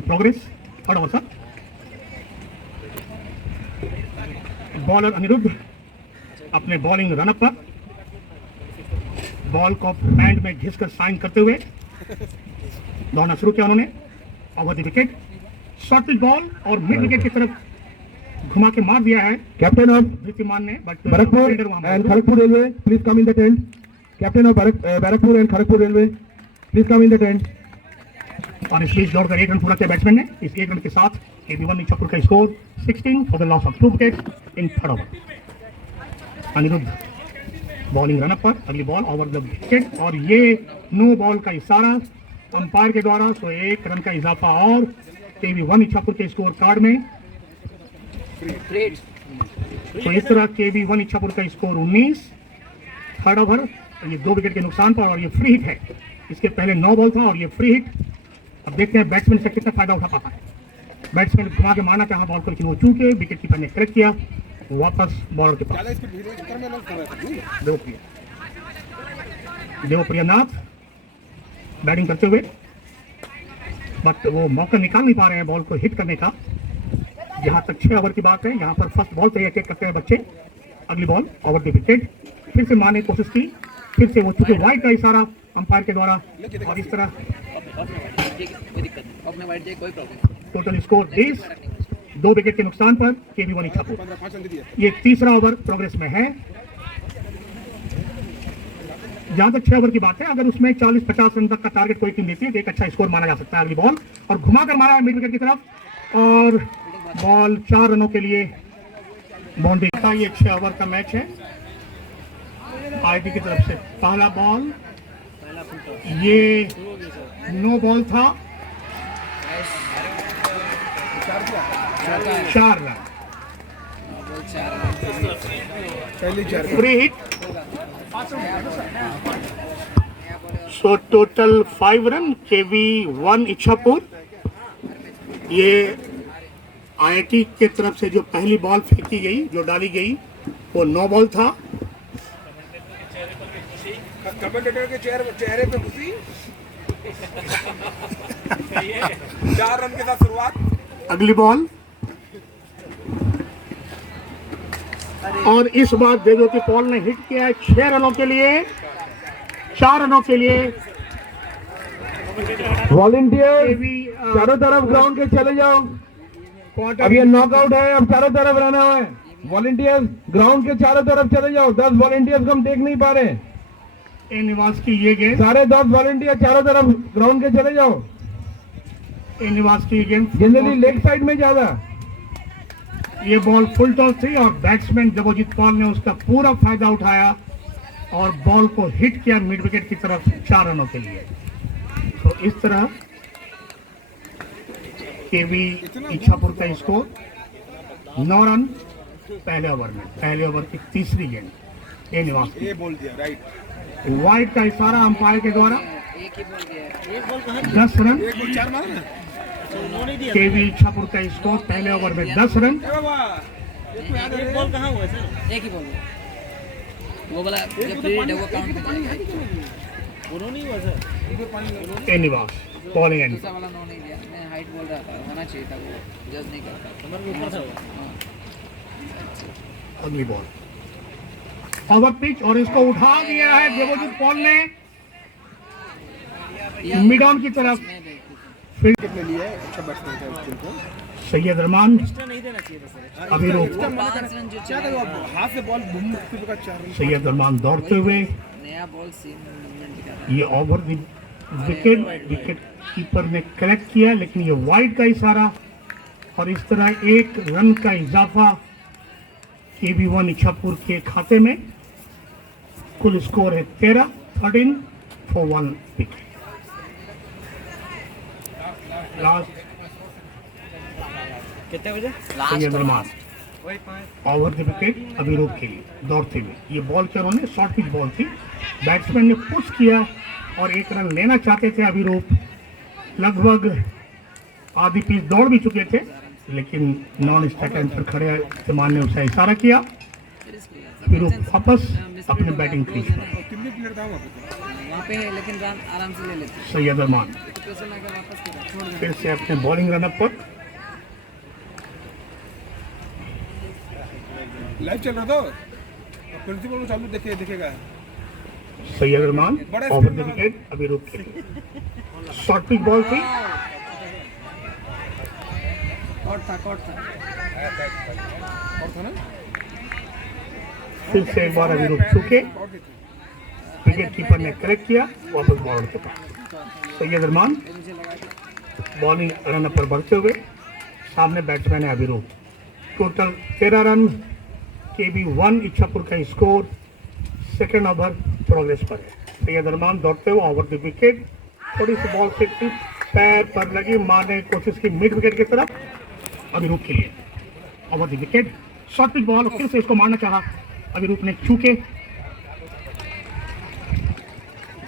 Progress third over sir. Bowler Anirudh अपने bowling run up पर ball को पैंट में घिसकर साइन करते हुए दौड़ना शुरू किया उन्होंने। Over the wicket short pitch ball और मिड विकेट की तरफ घुमा के मार दिया है कैप्टन ऑफ धृतिमान ने, but Barrackpore and Kharagpur railway please come in the tent. Captain of Barrackpore and Kharagpur railway please come in the tent. और इस बीच दौड़कर 1 रन पूरा किया बैट्समैन ने। इस 1 रन के साथ KB1 इच्छापुर का score 16 for the loss of 2 wicket in third over. Anirudh bowling run up पर अगली बॉल ओवर द विकेट और ये नो बॉल का इशारा अंपायर के द्वारा, तो 1 रन का इजाफा और KB1 इच्छापुर के स्कोर कार्ड में। तो इस तरह KB1 इच्छापुर का स्कोर 19 थर्ड ओवर। ये 2 विकेट के नुकसान पर और ये फ्री हिट है। इसके पहले 9 बॉल था और ये फ्री हिट। अब देखते हैं बैट्समैन से कितना फायदा उठा पाता है। बैट्समैन घुमा के मारना चाहा बॉल को, लेकिन वो चूके विकेट कीपर ने करेक्ट किया। वापस बॉलर के पास देवप्रिया नाथ बैटिंग करते हुए, बट वो मौका निकाल नहीं पा रहे हैं बॉल को हिट करने का। जहां तक 6 ओवर की बात है, यहाँ पर फर्स्ट बॉल तैयार करते हैं बच्चे। अगली बॉल ओवर द विकेट, फिर से मारने की कोशिश की, फिर से वो चूंकि वाइड का इशारा अंपायर के द्वारा और इस तरह टोटल स्कोर 20 2 विकेट के नुकसान पर KB1 इच्छापुर। ये तीसरा ओवर प्रोग्रेस में है। जहां तक 6 ओवर की बात है, अगर उसमें 40-50 रन तक का टारगेट कोई टीम देती है तो एक अच्छा स्कोर माना जा सकता है। अगली बॉल और घुमा कर मारा है मिड विकेट की तरफ और बॉल 4 रनों के लिए बाउंड्री का। ये 6 ओवर का मैच है। IB की तरफ से पहला बॉल, ये नो बॉल था, 4 run free hit. So total 5 run KB1 Ichhapur. ये IIT के तरफ से जो पहली बॉल फेंकी गई, जो डाली गई, वो 9 बॉल था। कमेंटेटर के चेहरे पे खुशी 4 रन के साथ शुरुआत। अगली बॉल और इस बार देवज्योति पॉल ने हिट किया है 6 रनों के लिए, 4 रनों के लिए। वॉलंटियर चारों तरफ ग्राउंड के चले जाओ। अब ये नॉकआउट है, अब चारों तरफ रहना है। वॉलंटियर्स ग्राउंड के चारों तरफ चले जाओ। 10 वॉलंटियर्स हम देख नहीं पा रहे। निवास की ये गेंद, सारे 10 वॉलंटियर चारों तरफ ग्राउंड के चले जाओ। निवास की गेंद जनरली लेग साइड में ज्यादा। ये बॉल फुल टॉस थी और बैट्समैन देवजीत पॉल ने उसका पूरा फायदा उठाया और बॉल को हिट किया मिड विकेट की तरफ 4 रनों के लिए। तो इस तरह KB इच्छापुर का स्कोर 9 रन पहले ओवर में। पहले ओवर की तीसरी गेंद निवास ये बोल दिया राइट। वाइड का इशारा अंपायर के द्वारा 10 रन। KB इच्छापुर का स्कोर पहले ओवर में 10 रन। एक बॉल कहाँ हुआ सर? एक ही बॉल वो वाला जब फ्री हिट है वो काउंट में जाएगा। वो नहीं हुआ सर। निवास बॉलिंग एंड दूसरा वाला नो नहीं दिया। मैं हाइट बोल रहा था, होना चाहिए था, वो जज नहीं करता। अगली बॉल ओवर पिच और इसको उठा दिया है देवजीत पॉल ने मिड ऑन की तरफ। फिर कितने लिए अच्छा बैट्समैन है उस टीम को। सैयद रहमान नहीं देना चाहिए था सर। अभिरूप क्या था वो हाथ से बॉल घूम का 4 रन। सैयद रहमान दौड़ते हुए नया बॉल सीन ये ओवर विकेट कीपर ने कलेक्ट किया, लेकिन ये वाइड का इशारा और इस तरह 1 रन का इजाफा KB1 इच्छापुर के खाते में। कुल स्कोर है 13 फॉर 1 विकेट। लास्ट कितने बजे? Syed Rahman over the wicket Abhirup के लिए दौड़ते हुए। ये बॉल क्या उन्होंने शॉर्ट पिच बॉल थी, बैट्समैन ने पुश किया और 1 रन लेना चाहते थे अभिरूप। लगभग आधी पिच दौड़ भी चुके थे, लेकिन नॉन स्ट्राइक पर खड़े इस्तेमाल ने उसे इशारा किया। अभिरूप वापस अपने बैटिंग क्रीज पर। कितने प्लेयर था वहाँ पे? वहाँ पे है लेकिन रन आराम से ले लेते सैयद अरमान हैं तो प्रेशर लगा वापस छोड़ दे फिर से अपने बॉलिंग रनअप पर लाइव चल रहा था प्रिंसिपल को चालू देखेगा सैयद अरमान ओवर द विकेट अभी रुक के शॉर्ट पिच बॉल थी कॉट था और था ना फिर से एक बार अभी रुक चुके विकेट कीपर ने करेक्ट किया वापस बॉलर के पास सैयद अरमान बॉलिंग रन पर बढ़ते हुए सामने बैट्समैन है अभी रुक टोटल 13 रन KB 1 इच्छापुर का स्कोर सेकेंड ओवर प्रोग्रेस पर है सैयद अरमान दौड़ते हुए ओवर द विकेट थोड़ी सी बॉल से पैर पर लगी मारने की कोशिश की मिड विकेट की तरफ अभी रुक के लिए over the wicket short pitch ball फिर से इसको मारना चाहा अभी रुक ने चूके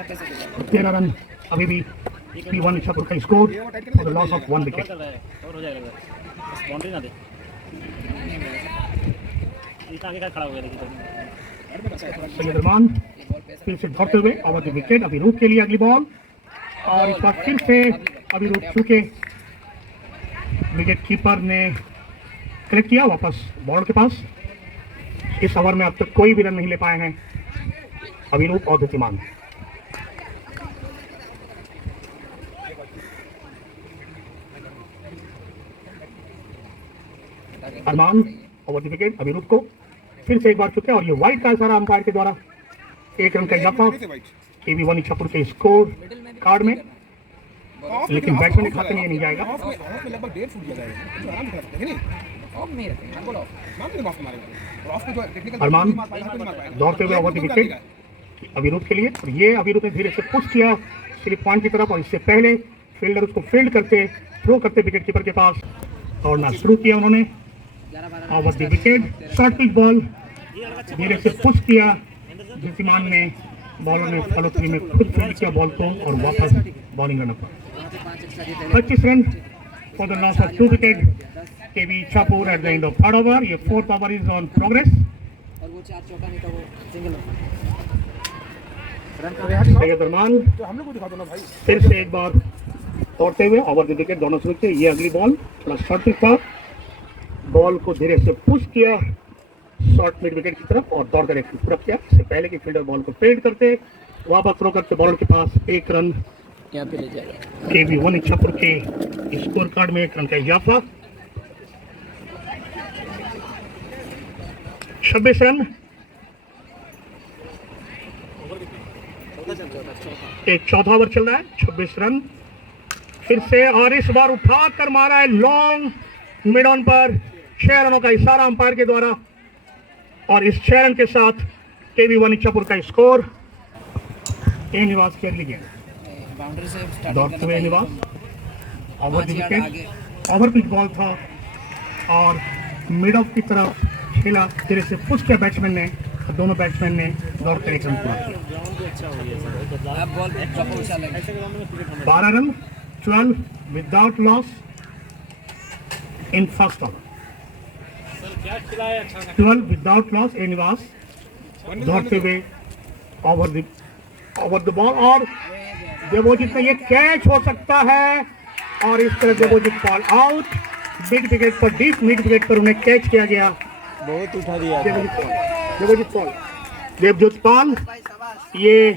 13 रन अभी भी P1 इच्छापुर का score for the loss of 1 wicket और हो जाएगा बस बाउंड्री ना दे इतना आगे का खड़ा हो गया देखिए सैयद अरमान फिर से दौड़ते हुए ओवर द विकेट अभी रुक के लिए अगली बॉल और इस बार फिर से अभी रुक चुके विकेट कीपर ने करेक्ट किया वापस बॉलर के पास इस ओवर में अब तक कोई भी रन नहीं ले पाए हैं अभिनूप और धृतिमान अरमान ओवर द विकेट अभिनूप को फिर से एक बार चुके और ये वाइड का इशारा अंपायर के द्वारा एक रन का इजाफा KB 1 इच्छापुर के स्कोर कार्ड में लेकिन बैट्समैन के खाते में ये नहीं जाएगा ऑफ में लगभग 1.5 फुट किया जाएगा आराम से रखते हैं नहीं ऑफ में रखें बोलो मार ऑफ मारेंगे और ऑफ को जो टेक्निकल अरमान दौड़ते हुए ओवर द विकेट अभिरूप के लिए और ये अभिरूप ने धीरे से पुश किया स्लिप पॉइंट की तरफ और इससे पहले फील्डर उसको फील्ड करते थ्रो करते विकेट कीपर के पास दौड़ना शुरू किया उन्होंने over the wicket short pitch ball धीरे से पुश किया धृतिमान ने बॉलर ने फॉलो थ्री में खुद फील्ड किया बॉल को और वापस बॉलिंग रन पर 25 run for the loss of 2 wicket KB Ichhapur at the end of third over ये fourth over is on progress और वो 4 चौका नहीं था वो सिंगल सैयद अरमान तो हम लोग को दिखा दो ना भाई फिर से एक बार दौड़ते हुए ओवर द विकेट दोनों शुरू किए ये अगली बॉल थोड़ा शॉर्ट पिच था बॉल को धीरे से पुश किया शॉर्ट मिड विकेट की तरफ और दौड़ कर एक पूरा किया इससे पहले कि फील्डर बॉल को फील्ड करते वापस थ्रो करते बॉलर के पास एक रन यहाँ पे ले जाएगा KB 1 इच्छापुर के स्कोर कार्ड में एक रन का इजाफा 26 रन एक चौथा ओवर चल रहा है 26 रन फिर से और इस बार उठा कर मारा है लॉन्ग मिड ऑन पर 6 रनों का इशारा अंपायर के द्वारा और इस 6 रन के साथ KB 1 इच्छापुर का स्कोर ए निवास खेल लिया बाउंड्री से दौड़ते हुए निवास over the wicket over pitch ball था और मिड ऑफ की तरफ खेला धीरे से पुश किया बैट्समैन ने और दोनों बैट्समैन ने दौड़कर एक रन पूरा किया ग्राउंड भी अच्छा हो गया सर अब बॉल ड्रॉप ऊंचा लगा ऐसे ग्राउंड में क्रिकेट होना 12 run 12 without loss in first over sir क्या खिलाया अच्छा 12 विदाउट लॉस ए निवास दौड़ते हुए ओवर द बॉल और देवोजित का ये कैच हो सकता है और इस तरह देवोजित बॉल आउट मिड विकेट पर डीप मिड विकेट पर उन्हें कैच किया गया बहुत उठा दिया देवजीत पाल ये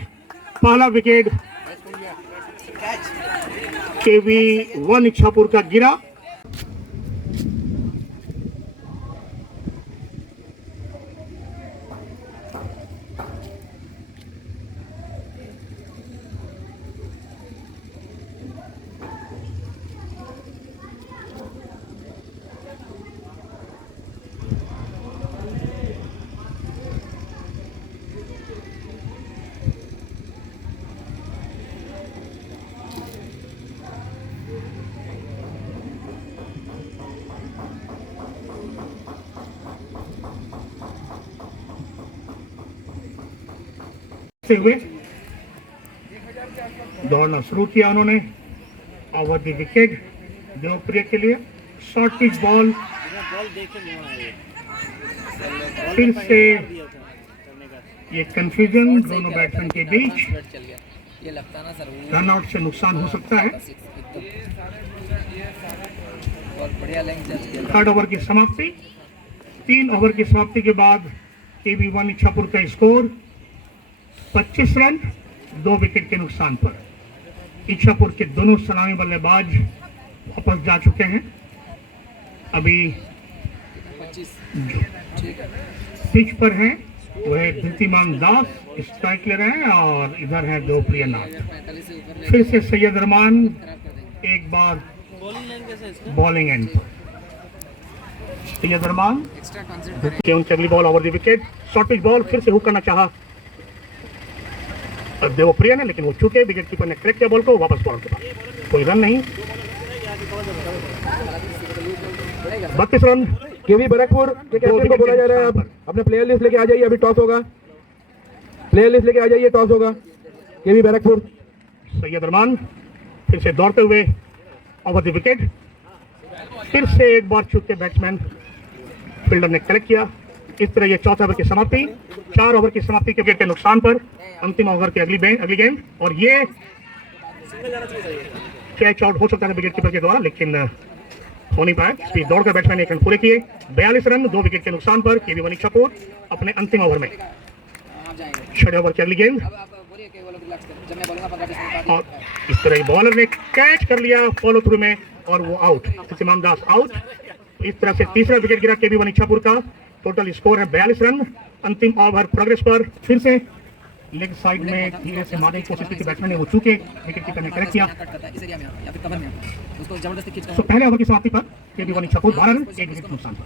पहला विकेट KB 1 इच्छापुर का गिरा हुए दौड़ना शुरू किया उन्होंने ओवर द विकेट देवप्रिय के लिए शॉर्ट पिच बॉल बॉल देख के नहीं आया फिर से करने का ये कंफ्यूजन दोनों बैट्समैन के बीच चल गया ये लगता ना सर वो रनआउट से नुकसान हो सकता है। एकदम बहुत बढ़िया लेंथ जज किया। थर्ड ओवर की समाप्ति। 3 ओवर की समाप्ति के बाद KB1 इच्छापुर का स्कोर 25 रन 2 विकेट के नुकसान पर। इच्छापुर के दोनों सलामी बल्लेबाज वापस जा चुके हैं। अभी 25 ठीक है। पिच पर हैं वो है धृतिमान दास, स्ट्राइक ले रहे हैं, और इधर है दो प्रियनाथ। 45 से ऊपर फिर से सैयद रहमान खराब कर देंगे। एक बार बॉलिंग लाइन कैसे है इसका? बॉलिंग एंड पर। सैयद रहमान एक्स्ट्रा कंसीडर करें। के उनकी अगली ball over the wicket. Short pitch ball फिर से हुक करना चाहा देवप्रिया ने, लेकिन वो चूके। विकेट कीपर ने करेक्ट किया बॉल को, वापस बॉल के पास कोई रन नहीं। 32 रन। केवी बैरकपुर के कैप्टन को बोला जा रहा है अब अपने प्लेयर लिस्ट लेके आ जाइए, अभी टॉस होगा। प्लेयर लिस्ट लेके आ जाइए, टॉस होगा। केवी बैरकपुर। सैयद रहमान फिर से दौड़ते हुए ओवर द विकेट। फिर से एक बार चूक के बैट्समैन फील्डर ने कलेक्ट किया। इस तरह ये चौथे ओवर की समाप्ति। 4 ओवर की समाप्ति के विकेट के नुकसान पर अंतिम ओवर की अगली गेंद, और ये कैच आउट हो सकता था विकेट कीपर के द्वारा, लेकिन हो नहीं पाया। स्पीड दौड़कर बैट्समैन ने 1 रन पूरे किए। 42 रन 2 विकेट के नुकसान पर KB1 इच्छापुर अपने अंतिम ओवर में। आप जाएंगे। 6 ओवर की अगली गेंद, अब आप बोलिए कि वो लोग रिलैक्स करें। जब मैं बोलूंगा 15-20 और इस तरह बॉलर ने कैच कर लिया फॉलो थ्रू में, और वो आउट। धृतिमान दास आउट। इस तरह से तीसरा विकेट गिरा KB1 इच्छापुर का। टोटल स्कोर है 42 रन। अंतिम ओवर प्रोग्रेस पर। फिर से लेग साइड में धीरे से मारने की कोशिश की बैट्समैन ने, वो चूके। विकेट कीपर ने करेक्ट किया। कट करता है इस एरिया में या फिर कवर में उसको जबरदस्ती खींच कर। तो पहले ओवर की समाप्ति पर KB1 इच्छापुर 12 रन 1 विकेट के नुकसान पर।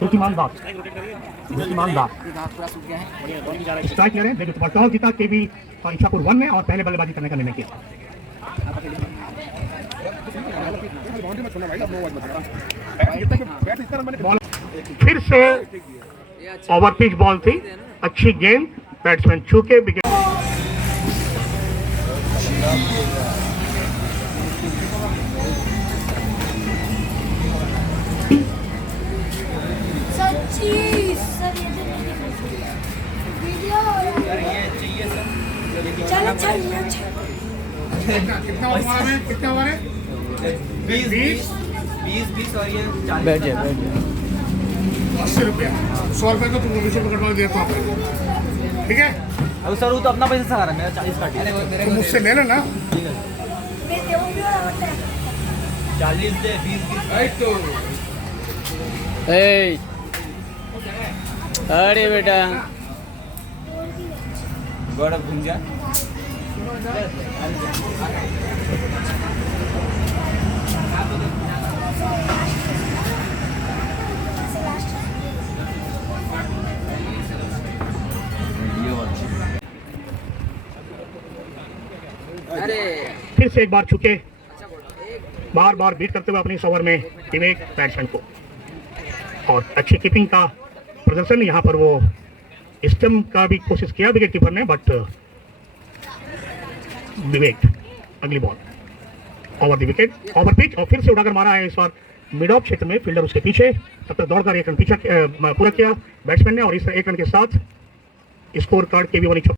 धृतिमान दास ये घास पूरा सूख गया है। स्ट्राइक ले रहे हैं। देखिए टॉस जीता KB इच्छापुर 1 ने, और पहले बल्लेबाजी करने का निर्णय किया। बॉल फिर से ये अच्छा ओवर पिच बॉल थी, अच्छी गेंद, बैट्समैन चूके। विकेट सच्ची सर ये वीडियो चलो चलो कितना ओवर है? 20 और ये 40। बैठ जाए 80 रुपया। 100 रुपये का तुम कमीशन पकड़वा दिया तो आपने, ठीक है? अब सर वो तो अपना पैसा सहारा मेरा 40 काट अरे वो मेरे तो मुझसे ले लेना। मैं देऊंगी और 40 दे 20 ए अरे बेटा बड़ा भुंजा। अरे फिर से एक बार चुके, बार बार बीट करते हुए अपनी इस ओवर में विवेक बैट्समैन को, और अच्छी कीपिंग का प्रदर्शन। यहाँ पर वो स्टम्प का भी कोशिश किया विकेट कीपर ने, बट विवेक अगली ball over the wicket, over pitch, और फिर से उठाकर मारा है इस बार मिड ऑफ क्षेत्र में, फील्डर उसके पीछे। तब तक दौड़कर 1 रन पीछे पूरा किया बैट्समैन ने, और इस 1 रन के साथ स्कोर कार्ड KB1